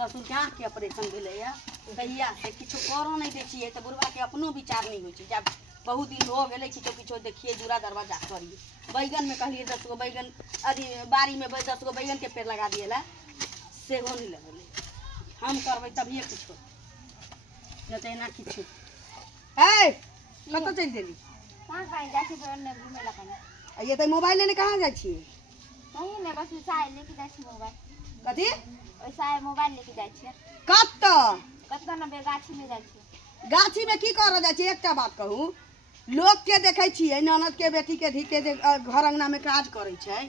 ससुर के आँख के ऑपरेशन भेले या कहिया से किछो करो नहीं दै छियै त बुढ़वा के अपनो विचार नहीं होइ छै। जब बहुत दिन हो गेले किछो किछो देखिए दूरा दरवाजा करिए। बैगन में कहलिए 10 गो बैगन अथी बाड़ी में 10 गो बैगन के पेड़ लगा दिए ला सेहो नहीं लगले। हम करबै तभिए किछो न त एना किछो। ए कत चल गेली? कहां कहीं जाई छी ने घूमे ला कहीं। ये त मोबाइल लेने कहां जाइ छी? नहीं ने बस साय लेके जाई छी मोबाइल। कथी? ओइ साय मोबाइल लेके जाई छी। कत न बे गाछी में जाई छी। गाछी में की कर जाइ छी? एकटा बात कहूं, लोग के देखै छियै ननद के बेटी के धी के घर अंगना में काज करै छै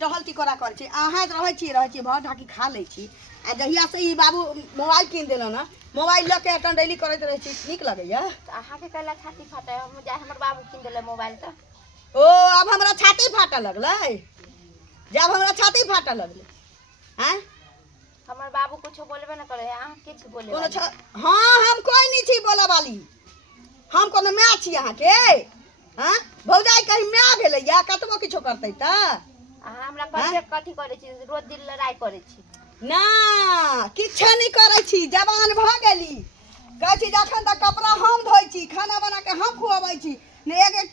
टहल टिकोरा करै छै। अहाँ रहै छी भर ढाकी खा लै छी आ जहिया से ई बाबू मोबाइल कीन देलन ना मोबाइल ल के अपन डेली करैत रहै छी। नीक लगैया? अहाँ के कहला छाती फाटे हम जाय हमर बाबू कीन देले मोबाइल त। ओ अब हमरा छाती फाटा लगलै? जब हमरा छाती फाटा लगलै हैं? हमर बाबू कुछ बोलबे न करे। अहाँ किछ बोले वाली? हां हम कोई नहीं छी बोला वाली। हम कोनो माय छी अहाँ के? हां भौजाई कहीं माय भेलैया कतबो किछो करतै त? अहाँ हमरा कते कथि करे छी? रोज दिन लड़ाई करे छी। ना किछो नहीं करे छी। जवान भ गेली कहै छी जखन तक कपड़ा हम धोइ छी खाना बना के हम खुआबै छी ने एक एक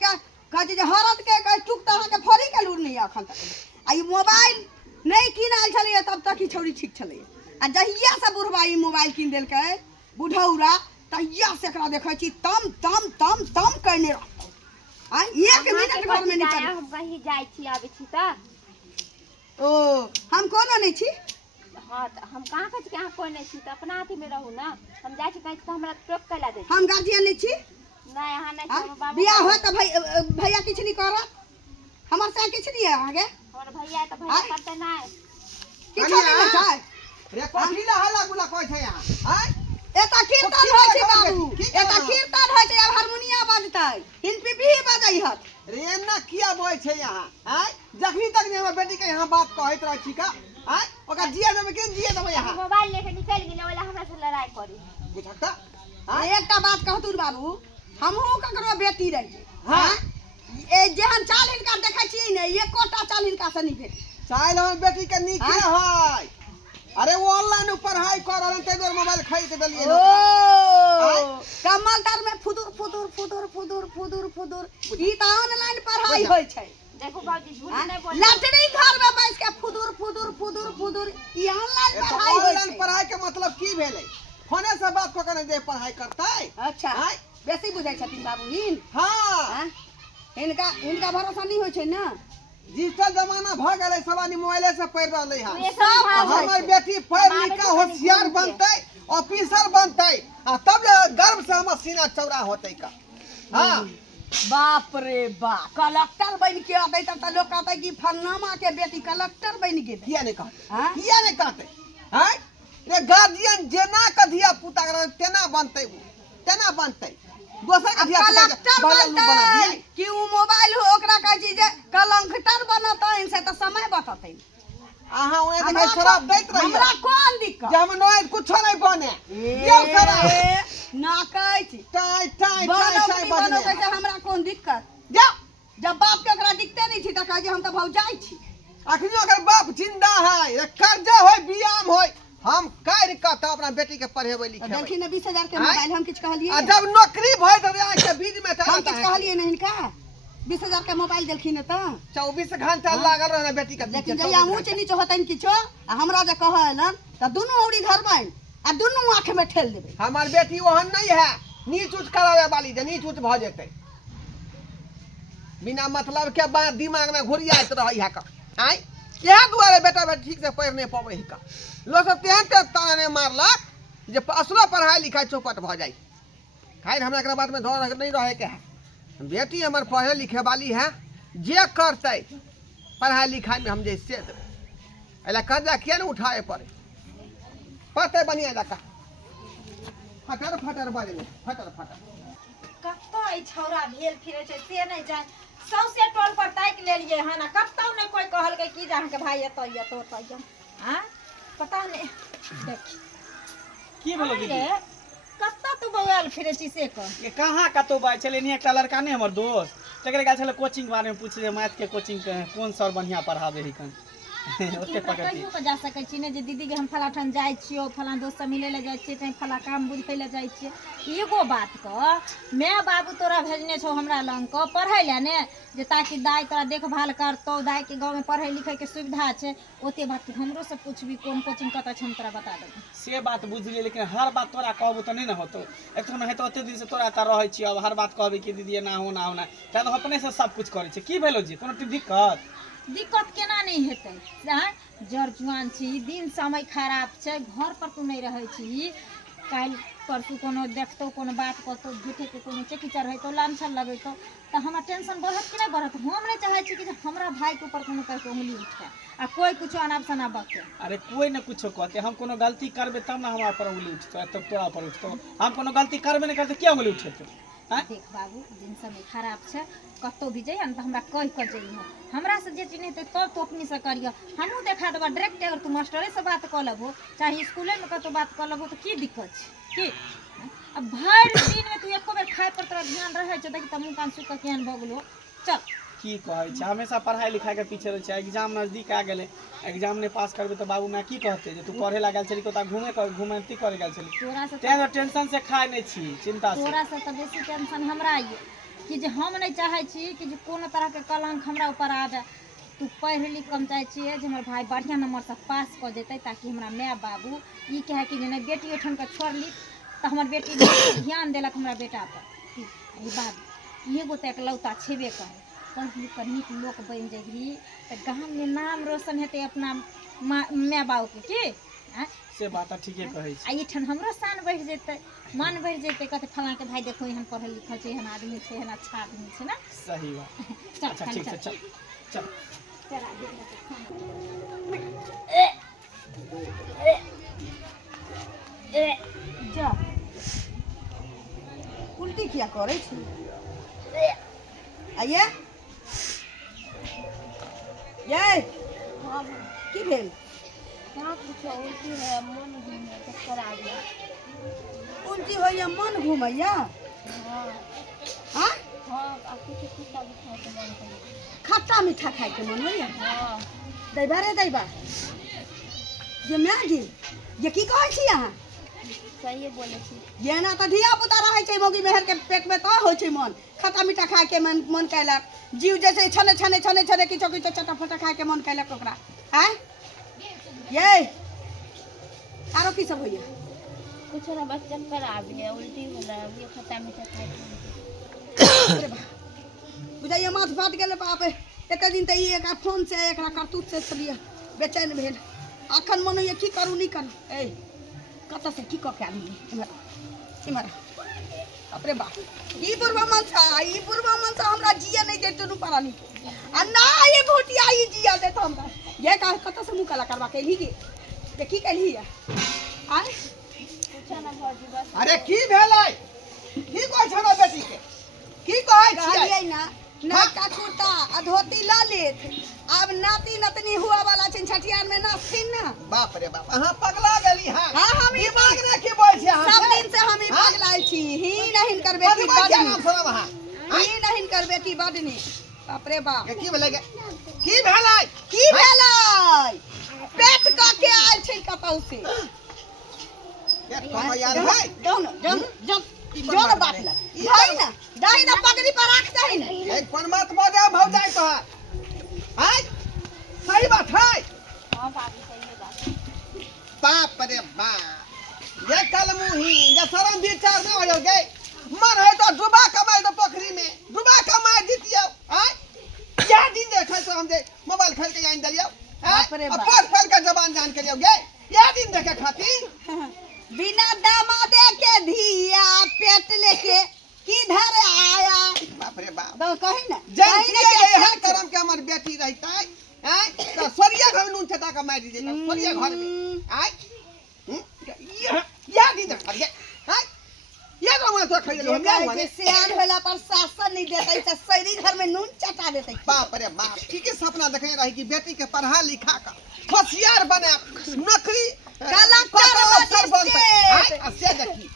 कहै छी जे हरद के टुक त अहाँ के फरी के लूर नहीं अखन तक। आ ई मोबाइल नहीं कीनल छलैया तब तक ई छौरी ठीक छलैया आ जहिया से बुढ़वा ई मोबाइल कीन देलकै बुढ़ौरा तहिया से एकरा देखै छी तम तम तम तम करने रहतौ। आ एक मिनट घर में निकल हम कहीं जाई छी आबै छी त। ओ हम कोनो नहीं छी। हां त हम कहां कहै छी कि अहाँ कोई नहीं छी त अपना अथी में रहू ना। हम जाई छी कहीं त हमरा टोक कैला दे। हम गार्जियन नहीं छी। नहीं अहाँ नहीं छी। बाबू बियाह हो त भैया किछ नहीं करत। हमर से किछ नहीं है आगे। हमर भैया त भैया करते नहीं। किछ नहीं छै। रे कथी ला हल्ला गुला कहै छै यहाँ? हैं? एता कीर्तन होइ छै बाबू। एता कीर्तन होइ छै अब हारमोनिया बजतै। हिन पिपी बजै हत। रे ना किया बोय छै यहाँ? हैं? जखनी तक ने हमर बेटी के यहाँ बात कहैत रहै छी का? हैं? ओका जिया देबे के जिया देबे यहाँ? मोबाइल लेके निकल गेले ओला हमरा से लड़ाई करी। बुझता? एकटा बात कहतुर बाबू हमहू ककरो बेटी रही। हां ए जेहन चाल हिनका देखै छी ने एकोटा चाल हिनका से नहीं भेट। चाइल हमर बेटी के नीक है। अरे वो ऑनलाइन पढ़ाई कर रहन ते दोर मोबाइल खरीद के देलिए ना। कमल तर में फुदुर फुदुर फुदुर फुदुर फुदुर फुदुर ई त ऑनलाइन पढ़ाई होय छै। देखो बाबूजी झूठ नहीं बोल। लटरी घर में बैठ के फुदुर फुदुर फुदुर फुदुर ई ऑनलाइन पढ़ाई होय छै। ऑनलाइन पढ़ाई के मतलब की भेलै? फोने से बात क के जे पढ़ाई करतै। अच्छा बेसी बुझै छथिन बाबू हिन। हां हिनका हिनका भरोसा नहीं होय छै ना। डिजिटल जमाना भ गेलै सब आदमी मोबाइले से पढ़ रहलै हां। सब हमर बेटी पढ़ लिख के होशियार बनतै ऑफिसर बनतै आ तब गर्व से हमर सीना चौड़ा होतै का। हां बाप रे बाप कलेक्टर बन के आते तब त लोग कहते कि फलनामा के बेटी कलेक्टर बन गेल। किया नहीं कहते? हां किया नहीं कहते? हैं? रे गार्जियन जेना के धिया पुता के तेना बनतै तेना बनतै। दोसर के धिया पुता के बालू बना दिए कि उ मोबाइल हो ओकरा कहै छी जे कलंकटर बनतै से त समय बततै। अहाँ ओए के शराब दैत रहिए। हमरा कोन दिक्कत? जे हम नोए कुछो नहीं बने। दियौ शराब। ना कहै छी टाइ टाइ टाइ टाइ बनो बजने। से हमरा कोन दिक्कत? जा जब बाप के ओकरा दिखते नहीं छी त कहै छी हम त भौजाई छी। अखनी अगर बाप जिंदा है रे कर्जा होय बियाम होय हम काढ़ के त अपना बेटी के पढ़ेबै लिखेबै। देखी ने 20,000 के मोबाइल हम किछ कहलिए। आ जब नौकरी भय त आंख के बीच में हम किछ कहलिए नहीं हिनका 20,000 के मोबाइल देलखिन त 24 घंटा लागल रहना बेटी के। लेकिन जहिया ऊंच नीच होतन किछो आ हमरा जे कहलन त दुनू औरी धरबैन आ दुनू आंख में ठेल देबै। हमार बेटी ओहन नहीं है नीच उच करावे वाली जे नीच उच भ जेतै। बिना मतलब के बात दिमाग में घुरियाइत रहै है का। आइ यह दुआरे बेटा बेटी ठीक से पढ़ नहीं पाबै है का। लोग सब तेहन ते ताने मारलक जे असलो पढ़ाई लिखाई चौपट भ जाई। खैर हमरा एकरा बात में धर नहीं रहे के है। बेटी हमर पढ़े लिखे वाली है जे करते पढ़ाई लिखाई में हम जैसे देबै। एला कर्जा किया न उठाए पड़े पढ़ते बढ़िया जका फटर फटर बारे में फटर फटर। कत्तो ई छौरा भेल फिरे छै से नहीं जान सौसे टोल पर ताक लेलिए हन कत्तो नहीं कोई कहल के की जान के भाई एतो ये तो हां पता नहीं देख की बोलो दीदी? कत्तो तू बौआल फिरे छी से कह। ये कहाँ कतो बाय चले नहीं एकटा लड़का नहीं हमर दोस्त तकरे गेल छले कोचिंग बारे में पूछे मैथ के कोचिंग के कौन सर बढ़िया पढ़ावे है कन ओके पकड़ कहियो के जा सकै छी ने जे दीदी के हम फला ठाम जाइ छियो फला दोस्त से मिले ले जाइ छियै चाहे फला काम बुझै ले जाइ छियै एगो बात क माय बाबू तोरा भेजने छौ हमरा लंग क पढ़ै ले ने जे ताकि दाई तोरा देखभाल करतौ दाई के गांव में पढ़ै लिखै के सुविधा छै ओते बात तू हमरो से पूछबी कोन कोचिंग कतऽ छै हम तोरा बता देबो से बात बुझलिए लेकिन हर बात तोरा कहबो तो नहीं ना होतो एक तो नहीं तो ओते दिन से तोरा एता रहै छी अब हर बात कहबे कि दीदी ना हो ना हो ना त अपने से सब कुछ करै छै की भेलो जी कोनो दिक्कत दिक्कत केना नहीं हेतै जर जुआन छी दिन समय खराब छै घर पर तू नहीं रहै छी काल्हि परसू कोनो देखतौ कोनो बात कहतौ झूठे के कोनो चेकी चढ़ैतौ लांछन लगैतौ तो हमरा टेंशन बढ़त कि नहीं बढ़त हम नहीं चाहै छी कि हमरा भाई के ऊपर कोनो करके उंगली उठे आ कोई कुछ अनाप शनाप बके अरे कोई ना कुछो कहते हम कोनो गलती करबे तब ना हमरा पर उंगली उठतो तब तोरा पर उठतो हम कोनो गलती करबे नहीं करते क्या उंगली उठेतो देख बाबू दिन समय खराब छै कतौ भी जइया न त हमरा कहि क जइया हमरा से जे चिन्ह हेतै तब तो अपनी से करिया हमहू देखा देबा डायरेक्ट अगर तू मास्टरे से बात क लेबो चाहे स्कूले में कतौ बात क लेबो तो की दिक्कत छै की अब भर दिन में तू एको बेर खाए पर तोरा ध्यान रहै छै देखि त मुंह कान सुख के केहन भ गेलो चल की कहै छै हमेशा पढ़ाई लिखाई के पीछे रहे छै एग्जाम नजदीक आ गेले एग्जाम ने पास करबे तो बाबू मैं की कहते जे तू पढ़े ला गेल छली कोता घूमती करे गेल छली तोरा से तें टेंशन से खाय नहीं छी चिंता से तोरा से त बेसी टेंशन हमरा ये कि जे हम नहीं चाहै छी कि जे कोनो तरह के कलंक हमरा ऊपर आवे तू पढ़ लिख कम चाहै छियै जे हमर भाई बढ़िया नंबर से पास क जेतै ताकि हमरा माय बाबू ई कहे कि जे नहीं बेटी ओठन के छोड़ली त हमर बेटी ध्यान देलक हमरा बेटा पर ई बात एगो त एकलौता छेबे करे पढ़ लिख कर नीक लोक बन जेबही त गाँव में नाम रोशन हेतै अपना माय बाबू के की से बात ठीके कहै छै आ ई ठन हमरो शान बढ़ जेतै मन बढ़ जेतै कहते फलां के भाई देखो एहन पढ़ल लिखल छै एहन आदमी छै एहन अच्छा आदमी छै ना सही बात चल अच्छा ठीक है चल चल चल आगे जा उल्टी किया करे छी आइए ये की भेल उल्टी होइया मन घूमैया हाँ खट्टा मीठा खाए के मन होइया दैबा रे दैबा ये मैगी ये की कहै छी अहाँ सही बोले छी ये ना त धिया पुता रहै छै मौगी मेहर के पेट में तो होइ छै मन खट्टा मीठा खाए के मन कैलक जीव जैसे छने छने छने छने किछो किछो चटाफटा खाए के मन कैलक ओकरा हैं ये आरो की सब होइया कुछ ना बस चक्कर आ गया उल्टी हो रहा है ये खट्टा मीठा खाए अरे बा बुझाइए माथ फाट गेल बाप एते दिन त ई एकरा फोन से एकरा करतूत से छलिए बेचैन भेल अखन मन होइया की करू नहीं करू ए कत से की क के आली इमरा अपरे बा ई बुढ़वा मनसा हमरा जिया नहीं देत नु पारानी आ ना ये भोटिया ई जिया देत हमरा ये का कत से मुंह काला करवा के ली ये की कहली है आय कुछ ना भौजी बस अरे की भेलै की कहै छनो बेटी के की कहै छियै कहलियै ना नयका कुर्ता आ धोती ल लेत अब नाती नतनी हुआ वाला छिन छठियार में नाचथिन ना बाप रे बाप अहाँ पगला गेली हां हाँ, हम ई दिमाग रे की बोल छी अहाँ सब दिन से हम ही पगलाल छी ही नहीं कर बेटी क्या नाम बडनी सुनब अहाँ ही नहीं कर बेटी बडनी बाप रे बाप की भेलै की भेलै की भेलै पेट क के आइल छै कतौ से ये कमा याद है जोन बात ल भाई ना दाई ना पगड़ी पर राख दही ना एक परमात्मा दे भौजाई तोहार हाय सही बात है हां भाभी सही है बात बाप रे बाप ये कल मुही ये शरम विचार में हो गए मन है तो डुबा कमाई दो पोखरी में डुबा कमाई जीतियो हाय क्या दिन देखै तो हम जे मोबाइल खोल के आइन दलियो बाप रे बाप। पढ़ पढ़ के जबान जान के लियो गे ये दिन देखे खातिर बिना दामादे के धिया पेट लेके किधर आया बाप रे बाप तो कही ना जय है करम के हमर बेटी रहता है तो सोरिया घर नून छता का मार दीजिए सोरिया घर में आय ये दिन देख ये हाय ये तो मैं तो खाई लो हम जे सियान होला पर शासन नहीं देतै त सैरी घर में नून चटा देतै बाप रे बाप ठीक है सपना देखे रही कि बेटी के पढ़ा लिखा का होशियार बने नौकरी कलेक्टर बनते से देखी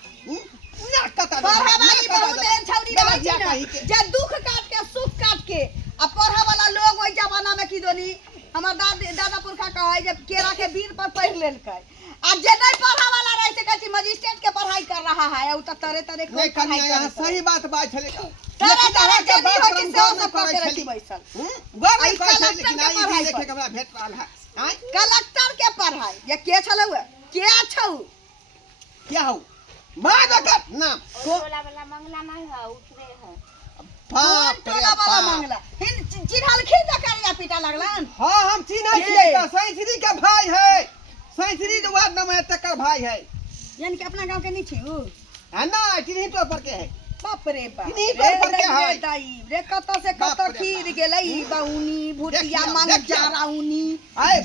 ना कता पढ़ा वाली बहुत एहन छौरी रहै छै ना जे दुख काट के सुख काट के आ पढ़ा वाला लोग ओइ जमाना में की दोनी हमर दादा पुरखा के वीर पर पढ़ लेलकै आ जे नहीं पढ़ा वाला रहे से कहै छी मजिस्ट्रेट के पढ़ाई कर रहा है उ त तरह तरह नहीं के कन्या पढ़ाई यहाँ कर सही बात बात छले तरह तरह के भी हो कि से सब पकड़ रखी बैसल गौर आई कर कलेक्टर लेकिन के आई पढ़ाई देखे पर। के हमरा भेट रहल है आय कलेक्टर के पढ़ाई ये के छलौ के छौ क्या हो मां का नाम टोला वाला मंगला नहीं है उतरे है बाप रे टोला वाला बाप मांगला हिन चिढ़ल खी जा करिया पीटा लगलन हां हम चिन्है के? छियै का सैंथरी का भाई है सैंथरी जो वार्ड नंबर तकर भाई है यानी कि अपना गांव के नहीं छी उ है ना चिन्ही तो पर के है बाप रे बाप इन्हीं रे पर के है। रे दाई रे कत से बाप कत रे खीर बाप। गेलई बाउनी भुटिया देखियो, मांग देखियो। जाराउनी आए।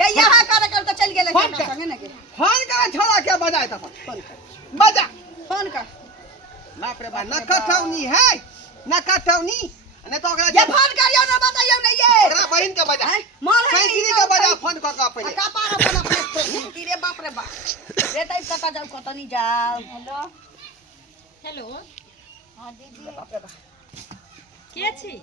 ये यहाँ कर कर तो चल गेले फोन छोटा कर। संगे ना के फोन का छोड़ा के बजाए त फोन कर बजा फोन कर बाप रे बाप न कटौनी है न कटौनी ने तो ओकरा ये फोन करियो ना बताइयो ना ये ओकरा बहिन के बजा हैं? मार है सैंथरी के बजा फोन क के पहिले का पार अपन अपने की रे बाप रे बाप रे ताई कत जाऊ कत नहीं जाऊ हेलो हेलो हाँ दीदी बाप रे बाप के छी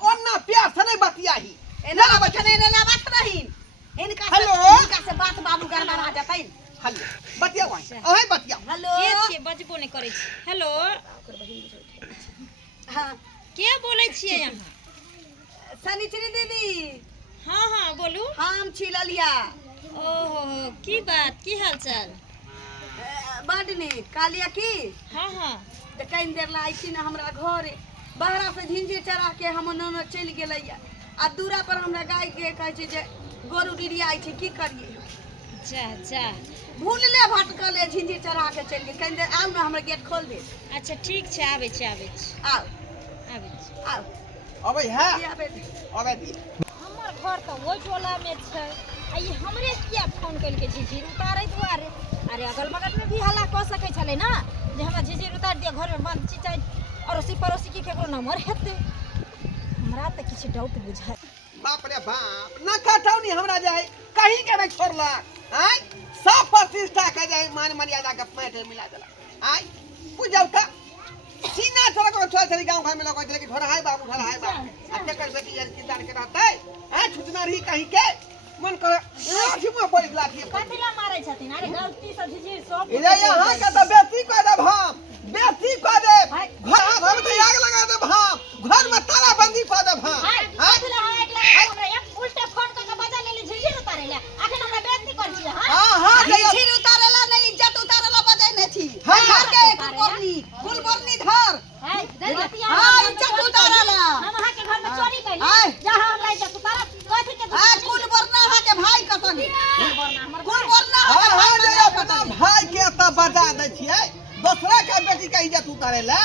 ओन्ना प्यार से नहीं बतियाही एना ना बचने ने ना बात रही इनका से हेलो? इनका से बात बाबू गरमा आ जातै हेलो बतियाओ अहे बतियाओ हेलो के छी बजबो नहीं करै छी हेलो हां के बोलै छियै यहाँ सनिचरी दीदी हाँ हाँ बोलू हम छी ललिया ओहो की बात की हाल चाल बड नीक कालिया की हाँ हाँ त कहीं देर ला आइसी ना हमरा घरे बहरा से झिंझे चरा के हम नन चल गेलैया आ दूरा पर हमरा गाय के कहै छै जे गोरु डिरिया आई छै की करिए जा जा भूलले भटकले झिंझे चरा के चल गेल कहीं देर आउ ना हमर गेट खोल दे अच्छा ठीक छै आबै छी आउ आबै छी आउ अबे है की आबे दे। अबे दी हमर घर तऽ ओहि टोला में छै आ ई हमरे किया फोन कइल के झिझिर उतारै दुआरे अरे अगल बगल में भी हल्ला कऽ सकै छलै ना जे हमरा झिझिर उतार दिया घर में बंद छी चाहे अड़ोसी पड़ोसी की केकरो नंबर हेतै हमरा तऽ किछु डाउट बुझाय बाप रे बाप न कटौनी हमरा जे है कहीं के नहीं छोड़ला आय सब प्रतिष्ठा के जे है मान मर्यादा के पैंटे मिला देला आय पूजौ का सीना छोड़ को छोड़ छोड़ गांव घर में लोग कि ढोरा है बाबू ढोरा है बाबू आ के कर सकी यार चिंता के रहतै आ छुटना रही कहीं के मन करे लाठी में पड़ लाठी कथिला मारै छथिन अरे गलती से झिझिर सब इधर यहाँ का तो बेटी को दे हम बेटी को दे घर में तो आग लगा दे हम घर में ताला बंदी कर दे हम कथिला हां एक लगा हमरा एक उल्टे फोन करके बजा लेली झिझिर उतारै ले अखन हमरा बेइज्जती कर छी हां हां हां झिंझिर उतारेला नहीं इज्जत उतारेला बजाय नहीं थी हाँ, घर के कुलबरनी धर है दतिया हां इज्जत उतारेला हम अहाँ के घर में चोरी कैली आय। जहां हम लाई जत उतारा कथि के आ कुलबरना हा के भाई कतनी हमर कुलबरना हा के हां भाई रे अपना भाई के त बजा दे छियै दूसरा के बेटी के इज्जत उतारे ला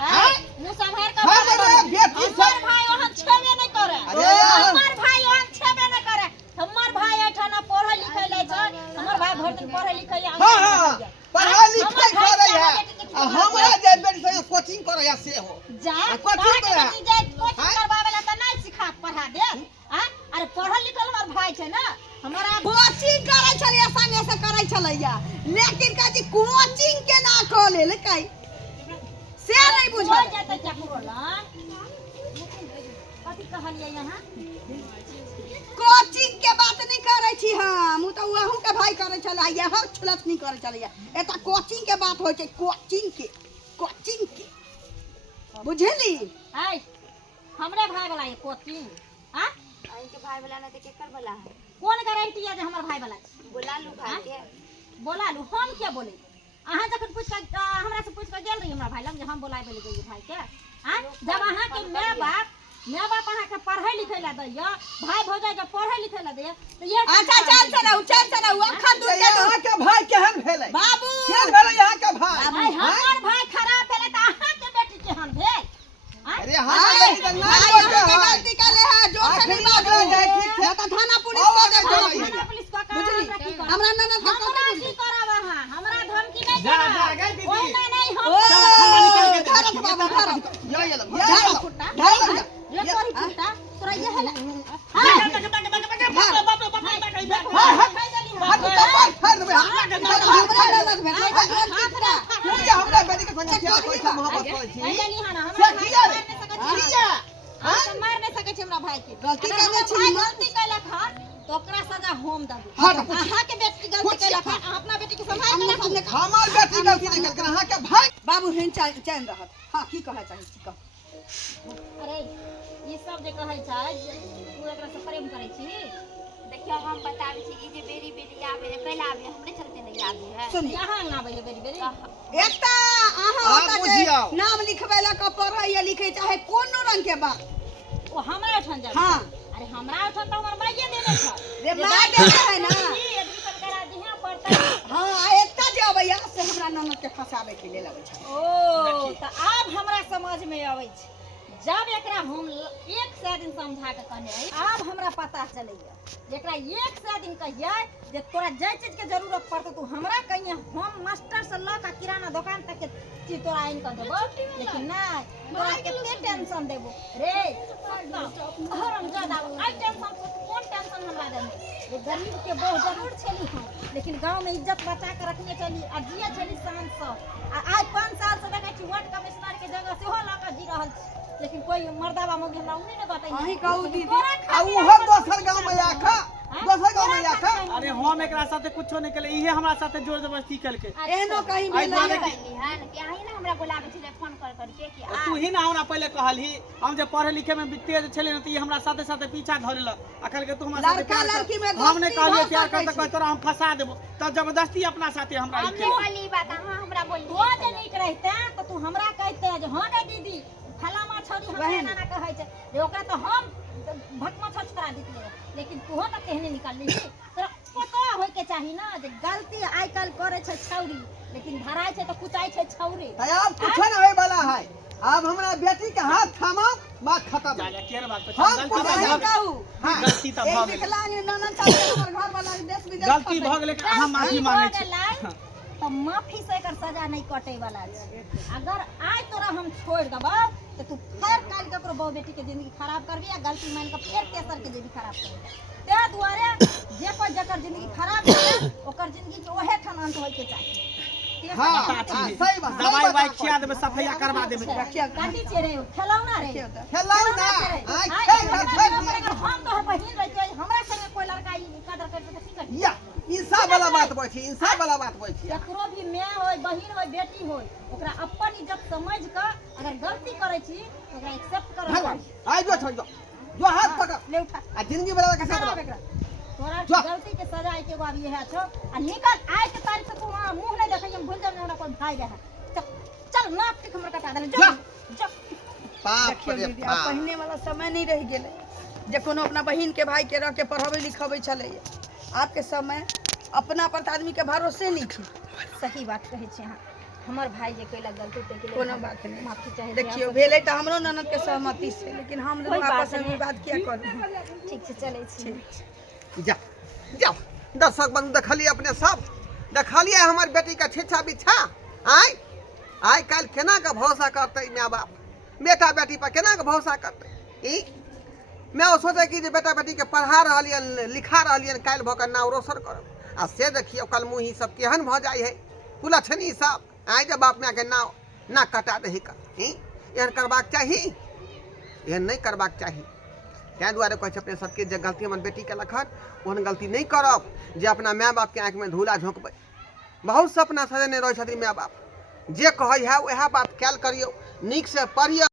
हां मुंह संभार के हमर बेटी हमर भाई ओहन छेबे नहीं करे अरे हमर भाई ओहन छेबे नहीं करे हमर भाई एठाना पढ़ै लिखै ले छै हमर भाई भर दिन पढ़ै लिखै या हां हां पढ़ाई लिखाई करे है आ हमरा जे बेटी संगे कोचिंग करे है से हो जा कोचिंग करे कोचिंग जाय कोचिंग करबावे ला त नहीं सिखा पढ़ा दे हां अरे पढ़ल लिखल हमर भाई छै ना हमरा कोचिंग करे छलिए संगे से करे छलैया लेकिन काजी कोचिंग के ना कऽ लेल कई से नहीं हो बुझल जेतै चकुरोला कथि कहलियै यहाँ कोचिंग के बात नहीं करे छी हम उ त वहू के भाई करे छला यह छुलत नहीं करे छलैया एता कोचिंग के बात होय छै कोचिंग के बुझली है हमरे भाई वाला ये कोचिंग हां इनके भाई वाला नहीं तो केकर वाला है कौन गारंटी है जे हमर भाई वाला छै बुला लू भाई के बोला लू हम क्या बोले अहाँ जखन पूछ के हमरा से पूछ के गेल रही हमरा भाई लग जे हम बोलाय बोले गई भाई के हां जब अहाँ के माय बाप अहाँ के पढ़ै लिखै ला दैया भाई भौजाई जब पढ़ै लिखै ला दैया तो ये अच्छा चल रहू अखन दूर के यहाँ के भाई केहन भेलै बाबू केहन भेलै यहाँ के भाई भाई हमर भाई खराब भेलै त अहाँ के बेटी केहन भेल अरे हां बेटी त ना भाई बोलते के है गलती करे है जो से नहीं बात आखिरी में ठीक है है। तो थाना पुलिस को दे थाना पुलिस को करा बुझली हमरा की करा हमरा ननद के हमरा कथि की करब अहाँ हमरा धमकी नहीं जा, करा जा, गई दीदी। ओहिना नहीं हम ओ धरत बाबू धरत ये लो धरत फुट्टा धरत ये तोरी फुट्टा तोरा ये है हाथ का पार फाड़ देबे हमरा ननद भेल ये हमरा बेटी के संगे क्या कोई सा मोहब्बत करे छी से किया रे किया हां मार नहीं सके छी हमरा भाई के गलती अगर करने हमर छी भाई ना। गलती कैलक हन तो ओकरा सजा हम देबो। हाँ, तो कुछ- अहाँ के बेटी गलती कुछ- कैला था, अहाँ अपना बेटी के संभाल हमने के रखू। हमने हमार बेटी गलती नहीं करके अहाँ के भाई बाबू हिन चैन रहत। हाँ की कहे चाहे छी कह। अरे ई सब जे कहै छै जे तू एकरा से प्रेम करै छी, देखियो हम बताबै छी, ई जे बेरी बेरी आवे कैला आवे हमरे चलते नहीं आवे है। सुनी यहाँ ना आबै बेरी बेरी। एकटा अहाँ आप ओतऽ बुझियौ। जे नाम लिखबै ला पढ़ै या लिखै चाहे कोनो रंग के बात। ओ हमरा उठन जाबै। हाँ अरे हमरा उठन तो हमर माइये देने छै। रे माय देते है ना। ई एडमिशन करा दिहा पड़तै। हाँ एकटा जे अबैया से हमरा ननद के फंसाबे के लेल अबै छै। ओ त आब हमरा समझ में आबै छै। जब एकरा हम 100 दिन समझा के कहने रही, आब हमरा पता चलैया जेकरा 100 दिन कहिए जे तोरा जे चीज के जरूरत पड़तौ तू हमरा कहिए, हम मास्टर से ल के किराना दुकान तक के चीज तोरा आइन कर देबो। लेकिन नहीं, तोरा केते टेंशन देबो रे हरामजादा। आई टेंशन कोन टेंशन हमरा देने? ये गरीब के बहु जरूर छली हम, लेकिन गांव में इज्जत बचा के रखने चली आ जिया चली शान से। आज 5 साल से देखै छी वार्ड कमिश्नर के जगह सेहो ला के जी रहल छी, लेकिन कोई मर्दावा मौगी हमरा उन्हीं ने बताई। अहीं कहू दीदी। आ उहो दोसर गांव में आखा दोसर गांव में आखा अरे हम एकरा साथे कुछो नहीं केले, इहे हमरा साथे जोर जबरदस्ती केलके। एहनो कहीं आई भेलै दुआरे है। कहली हन कि अहीं ना हमरा बुलाबै छले फोन कर के कि आ तू ही ना हमरा पहले कहलही, हम जे पढ़े लिखे में तेज छले न त ई हमरा साथे साथे पीछा धरेल। अखल के तू हमरा साथे लड़का प्यार कर। लड़की में हम ने दोस्ती कहलिए भऽ प्यार सकै करते छै। कोई तोरा हम फंसा देबो, तब जबरदस्ती अपना साथे हमरा ई हमने केलक। बोली बात अहाँ हमरा बोली। तो जे नीक रहते तो तू हमरा कहते जे हाँ गे दीदी फलामा छोरी हमरा बहन। नाना कहै छै जे ओकरा तो हम भटमा छोच करा दितिए, लेकिन तू तो कहने निकाल ली। तोरा पता होय के चाही ना जे गलती आइ काल करे छै छौरी, लेकिन धराय छै तो कुचाई छै छौरी। है अब कुछ न होय वाला है। अब हमरा बेटी के हाथ थामाओ, बात खत्म। जा जा केर बात हम गलती कुछ तो अहीं नहीं भऽ कहू। हाँ। गलती तो एक भऽ गेल, विकलांग ननद चाहे हमर घर वाला देश विदेश गलती भऽ गेल, हम माफी मांगे छी। तो माफी से एकर सजा नहीं कटे वाला छै। अगर आज तोरा हम छोड़ देबो तो तू फिर काल ककरो बहु बेटी के जिंदगी खराब करबी या गलती मान के फिर तेसर के जिंदगी खराब करबी। ते दुआरे जे कोई जकर जिंदगी खराब करे ओकर जिंदगी के ओहे ठाम अंत होय के चाही। हाँ, हाँ, सही बात। दवाई उवाई खिया देबे, सफैया करवा देबे। काटी छे रे खेलौना रे खेलौना आइ खेल हम तोहर बहिन रह के हमरा संगे कोई लड़का ई कदर करते तो की करी? या इंसाफ वाला बात बोल छी, इंसाफ वाला बात बोल छी। केकरो भी माय होय बहिन होय बेटी होय ओकरा अपन इज्जत समझ के अगर गलती करे छी तो ओकरा एक्सेप्ट करे भगवान आई जो छोड़ जो हाथ पकड़ ले उठा आ जिंदगी बराबर के साथ खराब रह। एकरा। तोरा जो। गलती के सजा के बाद ये है छो आ निकल आज के तारीख से तू वहां मुंह नहीं देखै हम भूल जाब हमरा कोई भाई रहे। चल नाक टिक हमरा कटा दे जो जा। जो। बाप देखियो रे दीदी अब बाप। पहिने वाला समय नहीं रह गेलै जे कोनो अपना बहिन के भाई के रह के पढ़ाबै लिखाबै छलै। आपके समय अपना पर तऽ आदमी के भरोसे नहीं थी। सही बात कहै छी अहाँ। हमर भाई जे कैला गलती ते के लिए कोनो बात नहीं। माफी चाहे देखियो भेलै तऽ हमरो ननद के सहमति से, लेकिन हम कोई लोग बात आपस में नहीं। बात किया करू। ठीक से चलै छी। जा जाओ दर्शक बंधु देखलिए अपने सब देखलिए हमर बेटी का छिछा बिछा। आइ आइ काल केना के भरोसा करते माय बाप बेटा बेटी पर, केना के भरोसा करते। ई मैं सोचे कि जे बेटा बेटी के पढ़ा रहलियन लिखा रहलियन काल भऽ के नाम रोशन करब आ से देखियो कल मुँह सब केहन भऽ जाइ है कुलछनी सब। आइ जे बाप माय के नाव ना कटा दही का एहन करबाक चाही, एहन नहीं करबाक चाही। तैं दुआरे कहै छै अपने सबके जे गलती हमर बेटी के लखन ओहन गलती नहीं करब जे अपना माय बाप के आँखि में धूला झोंकबै। बहुत सपना सजेने रहै छथिन माय बाप, जे कहै है वएह बात कैल करियौ, नीक से पढ़ियौ।